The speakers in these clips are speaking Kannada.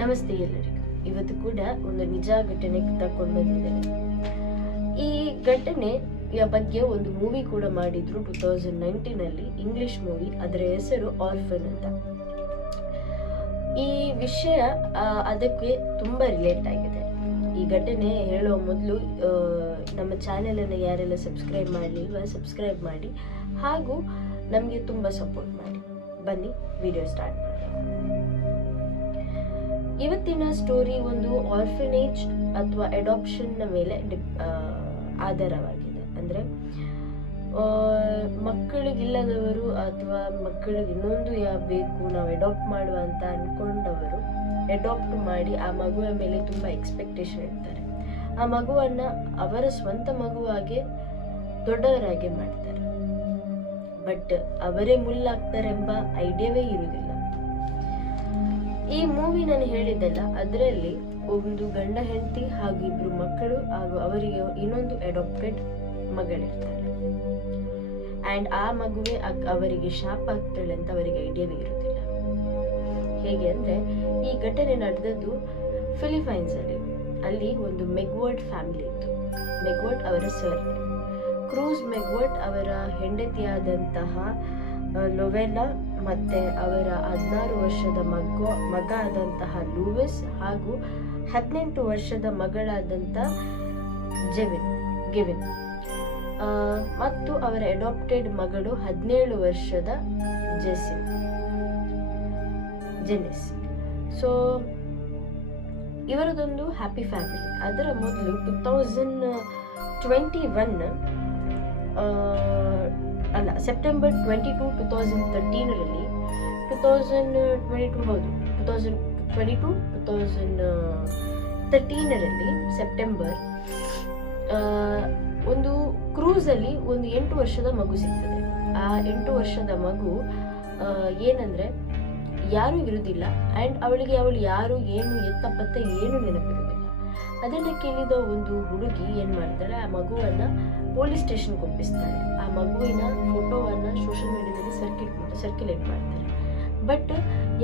ನಮಸ್ತೆ ಎಲ್ಲರಿಗೂ. ಇವತ್ತು ಕೂಡ ಒಂದು ನಿಜ ಘಟನೆ ತಕೊಂಡು ಬಂದಿದ್ದೇನೆ. ಈ ಘಟನೆಯ ಬಗ್ಗೆ ಒಂದು ಮೂವಿ ಕೂಡ ಮಾಡಿದ್ರು 2019 ಇಂಗ್ಲಿಷ್ ಮೂವಿ. ಅದರ ಹೆಸರು ಆರ್ಫನ್ ಅಂತ. ಈ ವಿಷಯ ಅದಕ್ಕೆ ತುಂಬಾ ರಿಲೇಟ್ ಆಗಿದೆ. ಈ ಘಟನೆ ಹೇಳುವ ಮೊದಲು ನಮ್ಮ ಚಾನೆಲ್ ಅನ್ನು ಯಾರೆಲ್ಲ ಸಬ್ಸ್ಕ್ರೈಬ್ ಮಾಡಲಿಲ್ವ ಸಬ್ಸ್ಕ್ರೈಬ್ ಮಾಡಿ, ಹಾಗೂ ನಮಗೆ ತುಂಬಾ ಸಪೋರ್ಟ್ ಮಾಡಿ. ಬನ್ನಿ ವಿಡಿಯೋ ಸ್ಟಾರ್ಟ್ ಮಾಡಿ. ಇವತ್ತಿನ ಸ್ಟೋರಿ ಒಂದು ಆರ್ಫನೇಜ್ ಅಥವಾ ಅಡಾಪ್ಷನ್ ನ ಮೇಲೆ ಆಧಾರವಾಗಿದೆ. ಅಂದ್ರೆ ಮಕ್ಕಳಿಗಿಲ್ಲದವರು ಅಥವಾ ಮಕ್ಕಳಿಗೆ ಇನ್ನೊಂದು ಬೇಕು, ನಾವು ಅಡಾಪ್ಟ್ ಮಾಡುವ ಅಂತ ಅನ್ಕೊಂಡವರು ಅಡಾಪ್ಟ್ ಮಾಡಿ ಆ ಮಗುವಿನ ಮೇಲೆ ತುಂಬಾ ಎಕ್ಸ್ಪೆಕ್ಟೇಷನ್ ಇರ್ತಾರೆ. ಆ ಮಗುವನ್ನ ಅವರ ಸ್ವಂತ ಮಗುವಾಗೆ ದೊಡ್ಡವರಾಗೆ ಮಾಡ್ತಾರೆ. ಬಟ್ ಅವರೇ ಮುಳ್ಳಾಗ್ತಾರೆ ಎಂಬ ಐಡಿಯಾವೇ ಇರುವುದಿಲ್ಲ. ಈ ಮೂವಿ ನಾನು ಹೇಳಿದ್ದಲ್ಲ, ಅದರಲ್ಲಿ ಒಂದು ಗಂಡ ಹೆಂಡತಿ ಹಾಗೂ ಇಬ್ರು ಮಕ್ಕಳು ಹಾಗೂ ಅವರಿಗೆ ಇನ್ನೊಂದು ಅಡಾಪ್ಟೆಡ್ ಮಗಳಿರ್ತಾಳೆ. ಅಂಡ್ ಆ ಮಗುವೆ ಅವರಿಗೆ ಶಾಪ ಆಗ್ತಾಳೆ ಅಂತ ಅವರಿಗೆ ಐಡಿಯಾವೇ ಇರುವುದಿಲ್ಲ. ಹೇಗೆ ಅಂದ್ರೆ, ಈ ಘಟನೆ ನಡೆದದ್ದು ಫಿಲಿಪೈನ್ಸ್ ಅಲ್ಲಿ ಒಂದು ಮೆಗ್ವರ್ಡ್ ಫ್ಯಾಮಿಲಿ ಇತ್ತು. ಮೆಗ್ವರ್ಡ್ ಅವರ ಸರ್, ಕ್ರೂಸ್ ಮೆಗ್ವರ್ಡ್ ಅವರ ಹೆಂಡತಿಯಾದಂತಹ ಲೊವೆಲಾ ಮತ್ತೆ ಅವರ 16 ವರ್ಷದ ಮಗ ಆದಂತಹ ಲೂಯಿಸ್ ಹಾಗೂ 18 ವರ್ಷದ ಮಗಳಾದಂತ ಗೆವಿನ್ ಮತ್ತು ಅವರ ಅಡಾಪ್ಟೆಡ್ ಮಗಳು 17 ವರ್ಷದ ಜೆನಿಸ್. ಸೊ ಇವರದೊಂದು ಹ್ಯಾಪಿ ಫ್ಯಾಮಿಲಿ. ಅದರ ಮೊದಲು 2021 ಸೆಪ್ಟೆಂಬರ್ 22, 2013 2013 ಸೆಪ್ಟೆಂಬರ್ ಒಂದು ಕ್ರೂಸ್ ಅಲ್ಲಿ ಒಂದು 8 ವರ್ಷದ ಮಗು ಸಿಗ್ತದೆ. ಆ 8 ವರ್ಷದ ಮಗು ಏನಂದ್ರೆ ಯಾರು ಇರುವುದಿಲ್ಲ. ಅಂಡ್ ಅವಳು ಯಾರು ಏನು ಎತ್ತಪತ್ತೆ ಏನು ನೆನಪಿರುವುದಿಲ್ಲ. ಅದನ್ನ ಕೇಳಿದ ಒಂದು ಹುಡುಗಿ ಏನ್ ಮಾಡ್ತಾಳೆ, ಆ ಮಗುವನ್ನ ಪೊಲೀಸ್ ಸ್ಟೇಷನ್ಗೆ ಒಪ್ಪಿಸ್ತಾಳೆ. ಆ ಮಗುವಿನ ಫೋಟೋವನ್ನ ಸೋಷಿಯಲ್ ಮೀಡಿಯಾದಲ್ಲಿ ಸರ್ಕ್ಯುಲೇಟ್ ಮಾಡ್ತಾರೆ. ಬಟ್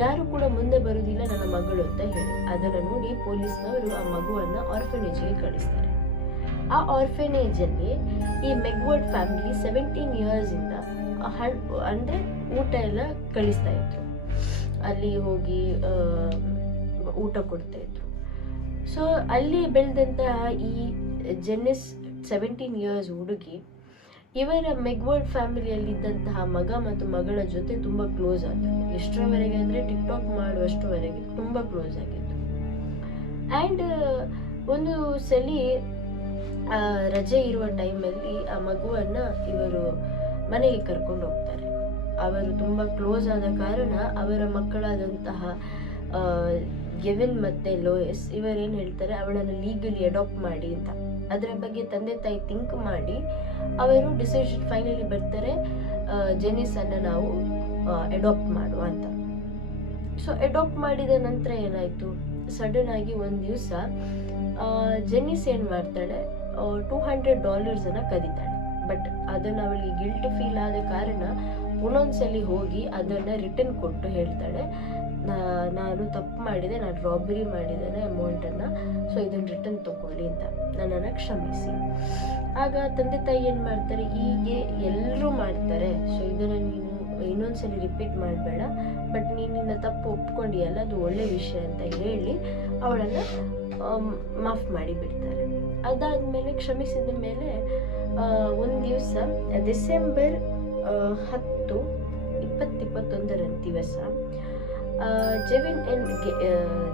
ಯಾರು ಕೂಡ ಮುಂದೆ ಬರುವುದಿಲ್ಲ ನನ್ನ ಮಗಳು ಅಂತ ಹೇಳಿ. ಅದನ್ನು ನೋಡಿ ಪೊಲೀಸ್ನವರು ಆ ಮಗುವನ್ನ ಆರ್ಫನೇಜ್ಗೆ ಕಳಿಸ್ತಾರೆ. ಆ ಆರ್ಫನೇಜ್ ಅಲ್ಲಿ ಈ ಮೆಗ್ವರ್ಡ್ ಫ್ಯಾಮಿಲಿ 17 years ಇಂದ ಅಂದ್ರೆ ಊಟ ಎಲ್ಲ ಕಳಿಸ್ತಾ ಇದ್ರು. ಅಲ್ಲಿ ಹೋಗಿ ಊಟ ಕೊಡ್ತಾ ಇದ್ರು. ಸೊ ಅಲ್ಲಿ ಬೆಳೆದಂತಹ ಈ ಜೆನಿಸ್ 17 years ಹುಡುಗಿ ಇವರ ಮೆಗ್ವರ್ಡ್ ಫ್ಯಾಮಿಲಿಯಲ್ಲಿದ್ದಂತಹ ಮಗ ಮತ್ತು ಮಗಳ ಜೊತೆ ತುಂಬಾ ಕ್ಲೋಸ್ ಆದ್ರು. ಎಷ್ಟರವರೆಗೆ ಅಂದ್ರೆ ಟಿಕ್ಟಾಕ್ ಮಾಡುವಷ್ಟುವರೆಗೆ ತುಂಬಾ ಕ್ಲೋಸ್ ಆಗಿತ್ತು. ಅಂಡ್ ಒಂದು ಸಲಿ ರಜೆ ಇರುವ ಟೈಮಲ್ಲಿ ಆ ಮಗುವನ್ನ ಇವರು ಮನೆಗೆ ಕರ್ಕೊಂಡು ಹೋಗ್ತಾರೆ. ಅವರು ತುಂಬಾ ಕ್ಲೋಸ್ ಆದ ಕಾರಣ ಅವರ ಮಕ್ಕಳಾದಂತಹ ಗೆವಿನ್ ಮತ್ತೆ ಲೋಯಸ್ ಇವರೇನ್ ಹೇಳ್ತಾರೆ, ಅವಳನ್ನು ಲೀಗಲಿ ಅಡಾಪ್ಟ್ ಮಾಡಿ ಅಂತ. ಅದರ ಬಗ್ಗೆ ತಂದೆ ತಾಯಿ ಥಿಂಕ್ ಮಾಡಿ ಅವರು ಡಿಸಿಷನ್ ಫೈನಲಿ ಬರ್ತಾರೆ, ಜೆನಿಸ್ ಅನ್ನ ನಾವು ಅಡಾಪ್ಟ್ ಮಾಡುವ ಅಂತ. ಸೊ ಅಡಾಪ್ಟ್ ಮಾಡಿದ ನಂತರ ಏನಾಯ್ತು, ಸಡನ್ ಆಗಿ ಒಂದ್ ದಿವಸ ಜೆನಿಸ್ ಏನ್ ಮಾಡ್ತಾಳೆ, $200 ಅನ್ನ ಕದೀತಾಳೆ. ಬಟ್ ಅದನ್ನ ಅವಳಿಗೆ ಗಿಲ್ಟ್ ಫೀಲ್ ಆದ ಕಾರಣ ಒಂದೊಂದ್ಸಲಿ ಹೋಗಿ ಅದನ್ನ ರಿಟರ್ನ್ ಕೊಟ್ಟು ಹೇಳ್ತಾಳೆ, ನಾನು ತಪ್ಪು ಮಾಡಿದೆ, ನಾನು ರಾಬರಿ ಮಾಡಿದ್ದೇನೆ ಅಮೌಂಟ್ ಅನ್ನ, ಸೊ ಇದನ್ನ ರಿಟರ್ನ್ ತಗೊಳ್ಳಿ ಅಂತ, ನನ್ನನ್ನು ಕ್ಷಮಿಸಿ. ಆಗ ತಂದೆ ತಾಯಿ ಏನ್ ಮಾಡ್ತಾರೆ, ಹೀಗೆ ಎಲ್ಲರೂ ಮಾಡ್ತಾರೆ, ಸೊ ಇದನ್ನ ನೀನು ಇನ್ನೊಂದ್ಸಲಿ ರಿಪೀಟ್ ಮಾಡಬೇಡ, ಬಟ್ ನಿನ್ನ ತಪ್ಪು ಒಪ್ಕೊಂಡಿಯಲ್ಲ, ಅದು ಒಳ್ಳೆ ವಿಷಯ ಅಂತ ಹೇಳಿ ಅವಳನ್ನ ಮಾಫ್ ಮಾಡಿ ಬಿಡ್ತಾರೆ. ಅದಾದ್ಮೇಲೆ ಕ್ಷಮಿಸಿದ ಮೇಲೆ ಒಂದ್ ದಿವಸ ಡಿಸೆಂಬರ್ 10, 2021 ದಿವಸ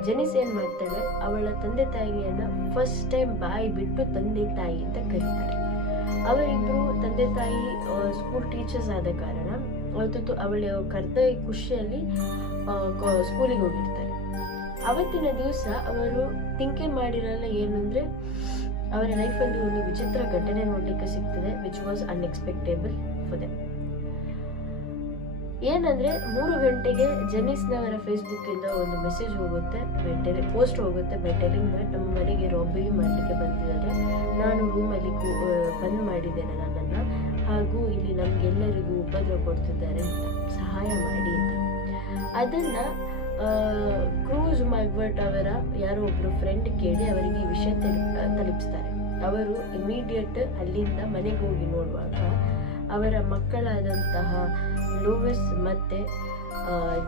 ಜೆನಿಸ್ ಏನ್ ಮಾಡ್ತಾಳೆ, ಅವಳ ತಂದೆ ತಾಯಿಯನ್ನ ಫಸ್ಟ್ ಟೈಮ್ ಬಾಯಿ ಬಿಟ್ಟು ತಂದೆ ತಾಯಿ ಅಂತ ಕರೀತಾರೆ. ಅವರಿಬ್ರು ತಂದೆ ತಾಯಿ ಸ್ಕೂಲ್ ಟೀಚರ್ಸ್ ಆದ ಕಾರಣ ಅವತ್ತು ಅವಳ ಕರೆದ ಖುಷಿಯಲ್ಲಿ ಸ್ಕೂಲಿಗೆ ಹೋಗಿರ್ತಾರೆ. ಅವತ್ತಿನ ದಿವಸ ಅವರು ಥಿಂಕೇ ಮಾಡಿರಲ್ಲ ಏನಂದ್ರೆ, ಅವರ ಲೈಫಲ್ಲಿ ಒಂದು ವಿಚಿತ್ರ ಘಟನೆ ನೋಡ್ಲಿಕ್ಕೆ ಸಿಗ್ತದೆ, ವಿಚ್ ವಾಸ್ ಅನ್ಎಕ್ಸ್ಪೆಕ್ಟೇಬಲ್ ಫಾರ್ ದೆಮ್. ಏನಂದ್ರೆ 3 ಗಂಟೆಗೆ ಜೆನಿಸ್ನವರ ಫೇಸ್ಬುಕ್ ಇಂದ ಒಂದು ಮೆಸೇಜ್ ಹೋಗುತ್ತೆ, ಪೋಸ್ಟ್ ಹೋಗುತ್ತೆ, ಟೆಲಿಂಗ್ ದಟ್ ನಮ್ಮ ಮನೆಗೆ ರಾಬರಿ ಮಾಡಲಿಕ್ಕೆ ಬಂದಿದ್ದಾರೆ, ನಾನು ರೂಮಲ್ಲಿ ಬಂದ್ ಮಾಡಿದ್ದೇನೆ ನನ್ನನ್ನ, ಹಾಗೂ ಇಲ್ಲಿ ನಮ್ಗೆಲ್ಲರಿಗೂ ಉಪದ್ರ ಕೊಡ್ತಿದ್ದಾರೆ ಅಂತ, ಸಹಾಯ ಮಾಡಿ ಅಂತ. ಅದನ್ನ ಕ್ರೂಸ್ ಮ್ಯಾಗ್ವರ್ಟ್ ಅವರ ಯಾರೋ ಒಬ್ರು ಫ್ರೆಂಡ್ ಕೇಳಿ ಅವರಿಗೆ ಈ ವಿಷಯ ತಲುಪಿಸ್ತಾರೆ. ಅವರು ಇಮಿಡಿಯೇಟ್ ಅಲ್ಲಿಂದ ಮನೆಗೆ ಹೋಗಿ ನೋಡುವಾಗ ಅವರ ಮಕ್ಕಳಾದಂತಹ ಲೂವಿಸ್ ಮತ್ತೆ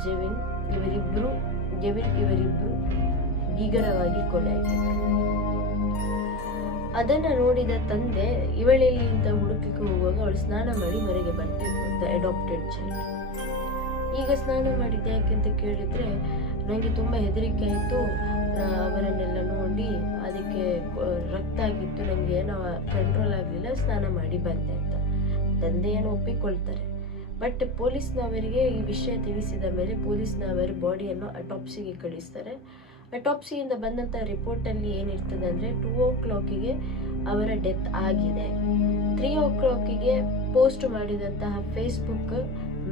ಜೆವಿನ್ ಇವರಿಬ್ರು ಭೀಕರವಾಗಿ ಕೊಲೆಯಾಗಿದ್ದರು. ಅದನ್ನ ನೋಡಿದ ತಂದೆ ಇವಳೆಲ್ಲಿ ಅಂತ ಹುಡುಕಲಿಕ್ಕೆ ಹೋಗುವಾಗ ಅವಳು ಸ್ನಾನ ಮಾಡಿ ಹೊರಗೆ ಬರ್ತಿದ್ಲು, ಅಡಾಪ್ಟೆಡ್ ಚೈಲ್ಡ್. ಈಗ ಸ್ನಾನ ಮಾಡಿದ್ದೆ ಯಾಕೆ ಅಂತ ಕೇಳಿದ್ರೆ ನನಗೆ ತುಂಬ ಹೆದರಿಕೆ ಆಯಿತು, ಅವರನ್ನೆಲ್ಲ ನೋಡಿ ಅದಕ್ಕೆ ರಕ್ತ ಆಗಿತ್ತು, ನನಗೆ ಏನೋ ಕಂಟ್ರೋಲ್ ಆಗಲಿಲ್ಲ, ಸ್ನಾನ ಮಾಡಿ ಬಂದೆ ಅಂತ ತಂದೆಯನ್ನು ಒಪ್ಪಿಕೊಳ್ತಾರೆ. ಬಟ್ ಪೊಲೀಸ್ನವರಿಗೆ ಈ ವಿಷಯ ತಿಳಿಸಿದ ಮೇಲೆ ಪೊಲೀಸ್ನವರು ಬಾಡಿಯನ್ನು ಅಟಾಪ್ಸಿಗೆ ಕಳಿಸ್ತಾರೆ. ಅಟಾಪ್ಸಿಯಿಂದ ಬಂದಂಥ ರಿಪೋರ್ಟಲ್ಲಿ ಏನಿರ್ತದೆ ಅಂದರೆ 2 o'clock ಅವರ ಡೆತ್ ಆಗಿದೆ. 3 o'clock ಪೋಸ್ಟ್ ಮಾಡಿದಂತಹ ಫೇಸ್ಬುಕ್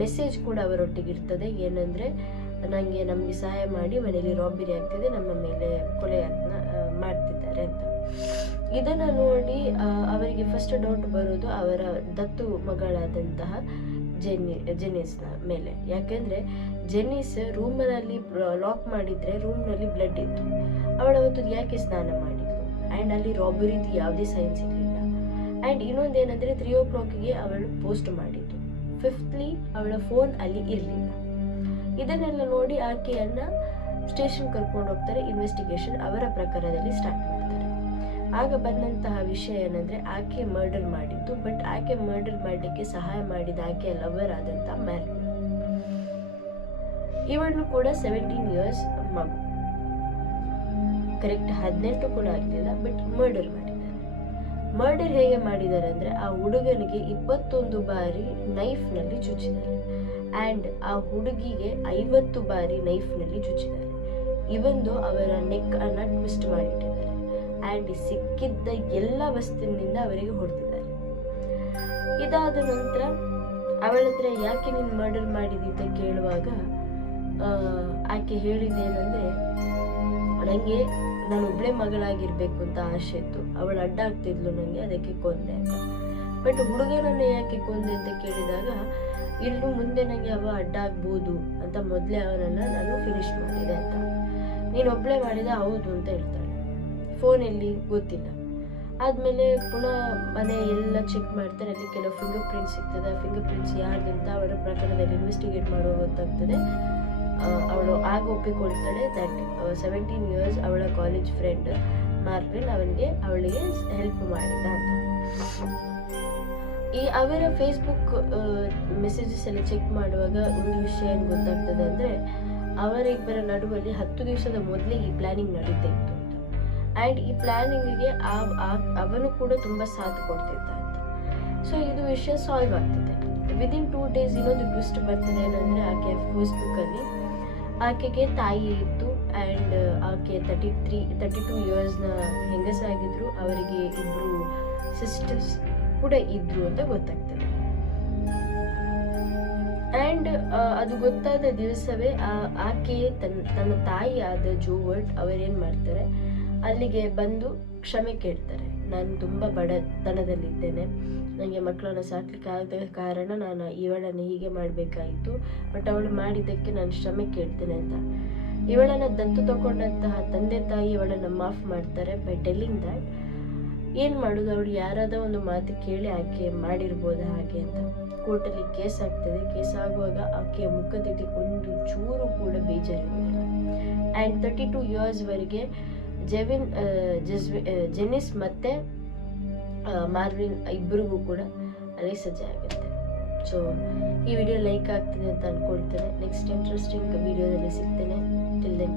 ಮೆಸೇಜ್ ಕೂಡ ಅವರೊಟ್ಟಿಗೆ ಇರ್ತದೆ, ಏನಂದರೆ ನಮಗೆ ಸಹಾಯ ಮಾಡಿ, ಮನೆಯಲ್ಲಿ ರಾಬರಿ ಆಗ್ತಿದೆ, ನಮ್ಮ ಮೇಲೆ ಕೊಲೆ ಮಾಡ್ತಿದ್ದಾರೆ ಅಂತ. ಇದನ್ನು ನೋಡಿ ಅವರಿಗೆ ಫಸ್ಟ್ ಡೌಟ್ ಬರೋದು ಅವರ ದತ್ತು ಮಗಳಾದಂತಹ ಜೆನ್ನಿಸ್ನ ಮೇಲೆ. ಯಾಕೆಂದರೆ ಜೆನ್ನಿಸ್ ರೂಮ್ನಲ್ಲಿ ಲಾಕ್ ಮಾಡಿದರೆ ರೂಮ್ನಲ್ಲಿ ಬ್ಲಡ್ ಇತ್ತು, ಅವಳು ಅವತ್ತು ಯಾಕೆ ಸ್ನಾನ ಮಾಡಿದ್ಲು, ಆ್ಯಂಡ್ ಅಲ್ಲಿ ರಾಬರಿದು ಯಾವುದೇ ಸೈನ್ಸ್ ಇರಲಿಲ್ಲ. ಆ್ಯಂಡ್ ಇನ್ನೊಂದೇನೆಂದರೆ 3 o'clock ಅವಳು ಪೋಸ್ಟ್ ಮಾಡಿದ್ದು. 5th ಅವಳ ಫೋನ್ ಅಲ್ಲಿ ಇರಲಿಲ್ಲ. ಇದನ್ನೆಲ್ಲ ನೋಡಿ ಆಕೆಯನ್ನ ಸ್ಟೇಷನ್ ಕರ್ಕೊಂಡು ಹೋಗ್ತಾರೆ. ಇನ್ವೆಸ್ಟಿಗೇಷನ್ ಅವರ ಪ್ರಕಾರದಲ್ಲಿ ಸ್ಟಾರ್ಟ್ ಮಾಡ್ತಾರೆ. ಆಗ ಬಂದಂತಹ ವಿಷಯ ಏನಂದ್ರೆ ಆಕೆ ಮರ್ಡರ್ ಮಾಡಿದ್ದು, ಬಟ್ ಆಕೆ ಮರ್ಡರ್ ಮಾಡಲಿಕ್ಕೆ ಸಹಾಯ ಮಾಡಿದ ಆಕೆಯ ಲವರ್ ಆದಂತಹ ಮ್ಯಾರ್ವಿನ್. ಇವಳು ಕೂಡ 17 years ಮಗು, ಕರೆಕ್ಟ್ 18 ಕೂಡ ಆಗಲಿಲ್ಲ, ಬಟ್ ಮರ್ಡರ್ ಮಾಡಿದ್ದಾರೆ. ಮರ್ಡರ್ ಹೇಗೆ ಮಾಡಿದ್ದಾರೆ ಅಂದ್ರೆ ಆ ಹುಡುಗನಿಗೆ 21 ಬಾರಿ ನೈಫ್ ನಲ್ಲಿ ಚುಚ್ಚಿದ್ದಾರೆ, ಆ್ಯಂಡ್ ಆ ಹುಡುಗಿಗೆ 50 ಬಾರಿ ನೈಫ್ ನಲ್ಲಿ ಚುಚ್ಚಿದ್ದಾರೆ. ಇವಂದು ಅವರ ನೆಕ್ ಅನ್ನ ಟ್ವಿಸ್ಟ್ ಮಾಡಿಟ್ಟಿದ್ದಾರೆ, ಆ್ಯಂಡ್ ಸಿಕ್ಕಿದ್ದ ಎಲ್ಲ ವಸ್ತುವಿನಿಂದ ಅವರಿಗೆ ಹೊಡೆದಿದ್ದಾರೆ. ಇದಾದ ನಂತರ ಅವಳ ಹತ್ರ ಯಾಕೆ ನೀನು ಮರ್ಡರ್ ಮಾಡಿದಿ ಅಂತ ಕೇಳುವಾಗ ಆಕೆ ಹೇಳಿದ್ದೇನೆಂದ್ರೆ, ನನಗೆ ನಾನು ಒಬ್ಬಳೇ ಮಗಳಾಗಿರ್ಬೇಕು ಅಂತ ಆಸೆ ಇತ್ತು, ಅವಳು ಅಡ್ಡ ಆಗ್ತಿದ್ಲು ನನಗೆ, ಅದಕ್ಕೆ ಕೊಂದೆ ಅಂತ. ಬಟ್ ಹುಡುಗನನ್ನ ಯಾಕೆ ಕೊಂದೆ ಅಂತ ಕೇಳಿದಾಗ, ಇನ್ನು ಮುಂದೆ ನನಗೆ ಅವ ಅಡ್ಡ ಆಗ್ಬೋದು ಅಂತ ಮೊದಲೇ ಅವನನ್ನು ನಾನು ಫಿನಿಶ್ ಮಾಡಿದೆ ಅಂತ. ನೀನು ಒಬ್ಬಳೇ ಮಾಡಿದ ಹೌದು ಅಂತ ಹೇಳ್ತಾಳೆ. ಫೋನಲ್ಲಿ ಗೊತ್ತಿಲ್ಲ. ಆದಮೇಲೆ ಪುನಃ ಮನೆ ಎಲ್ಲ ಚೆಕ್ ಮಾಡ್ತಾರೆ, ಅಲ್ಲಿ ಕೆಲವು ಫಿಂಗರ್ ಪ್ರಿಂಟ್ಸ್ ಸಿಗ್ತದೆ. ಆ ಫಿಂಗರ್ ಪ್ರಿಂಟ್ಸ್ ಯಾರ್ದಂತ ಅವರ ಪ್ರಕರಣದಲ್ಲಿ ಇನ್ವೆಸ್ಟಿಗೇಟ್ ಮಾಡುವ ಗೊತ್ತಾಗ್ತದೆ. ಅವಳು ಆಗ ಒಪ್ಪಿಕೊಳ್ತಾಳೆ ದಟ್ 17 years ಅವಳ ಕಾಲೇಜ್ ಫ್ರೆಂಡ್ ಮಾರ್ವಿನ್ ಅವಳಿಗೆ ಹೆಲ್ಪ್ ಮಾಡಿದ ಅಂತ. ಈ ಅವರ ಫೇಸ್ಬುಕ್ ಮೆಸೇಜಸ್ ಎಲ್ಲ ಚೆಕ್ ಮಾಡುವಾಗ ಒಂದು ವಿಷಯ ಏನು ಗೊತ್ತಾಗ್ತದೆ ಅಂದರೆ, ಅವರಿಬ್ಬರ ನಡುವಲ್ಲಿ 10 ದಿವಸದ ಮೊದಲೇ ಈ ಪ್ಲಾನಿಂಗ್ ನಡೀತಾ ಇತ್ತು ಅಂತ. ಆ್ಯಂಡ್ ಈ ಪ್ಲಾನಿಂಗಿಗೆ ಅವನು ಕೂಡ ತುಂಬ ಸಾಥ್ ಕೊಡ್ತಿದ್ದ ಅಂತ. ಸೊ ಇದು ವಿಷಯ ಸಾಲ್ವ್ ಆಗ್ತದೆ. ವಿದಿನ್ 2 days ಇನ್ನೊಂದು ಟ್ವಿಸ್ಟ್ ಬರ್ತದೆ. ಏನಂದರೆ ಆಕೆ ಫೇಸ್ಬುಕ್ಕಲ್ಲಿ ಆಕೆಗೆ ತಾಯಿ ಇತ್ತು, ಆ್ಯಂಡ್ ಆಕೆ 32 yearsನ ಹೆಂಗಸಾಗಿದ್ರು, ಅವರಿಗೆ 2 ಸಿಸ್ಟರ್ಸ್ ಕೂಡ ಇದ್ರು ಅಂತ ಗೊತ್ತಾಗ್ತದೆ. ಆ್ಯಂಡ್ ಅದು ಗೊತ್ತಾದ ದಿವಸವೇ ಆಕೆ ತನ್ನ ತಾಯಿ ಆದ ಜೋವರ್ಟ್ ಅವರೇನು ಮಾಡ್ತಾರೆ, ಅಲ್ಲಿಗೆ ಬಂದು ಕ್ಷಮೆ ಕೇಳ್ತಾರೆ. ನಾನು ತುಂಬ ಬಡತನದಲ್ಲಿದ್ದೇನೆ, ನನಗೆ ಮಕ್ಕಳನ್ನು ಸಾಕ್ಲಿಕ್ಕೆ ಆಗದ ಕಾರಣ ನಾನು ಇವಳನ್ನು ಹೀಗೆ ಮಾಡಬೇಕಾಯಿತು, ಬಟ್ ಅವಳು ಮಾಡಿದ್ದಕ್ಕೆ ನಾನು ಕ್ಷಮೆ ಕೇಳ್ತೇನೆ ಅಂತ. ಇವಳನ್ನು ದತ್ತು ತಗೊಂಡಂತಹ ತಂದೆ ತಾಯಿ ಇವಳನ್ನು ಮಾಫ್ ಮಾಡ್ತಾರೆ ಬೈ ಟೆಲ್ಲಿಂಗ್ ದ್ಯಾಟ್ ಏನು ಮಾಡೋದು, ಅವಳು ಯಾರಾದ ಒಂದು ಮಾತು ಕೇಳಿ ಆಕೆ ಮಾಡಿರ್ಬೋದು ಹಾಗೆ ಅಂತ. ಕೋರ್ಟಲ್ಲಿ ಕೇಸ್ ಆಗ್ತದೆ. ಕೇಸ್ ಆಗುವಾಗ ಆಕೆಯ ಮುಖದಲ್ಲಿ ಒಂದು ಚೂರು ಕೂಡ ಬೇಜಾರಿರೋದಿಲ್ಲ. ಆ್ಯಂಡ್ 32 yearsವರೆಗೆ ಜೆನ್ನಿಸ್ ಮತ್ತೆ ಮಾರ್ವಿನ್ ಇಬ್ಬರಿಗೂ ಕೂಡ ಅಲ್ಲೇ ಸಜ್ಜೆ ಆಗುತ್ತೆ. ಸೊ ಈ ವಿಡಿಯೋ ಲೈಕ್ ಆಗ್ತದೆ ಅಂತ ಅಂದ್ಕೊಳ್ತೇನೆ. ನೆಕ್ಸ್ಟ್ ಇಂಟ್ರೆಸ್ಟಿಂಗ್ ವಿಡಿಯೋದಲ್ಲಿ ಸಿಗ್ತೇನೆ. Till then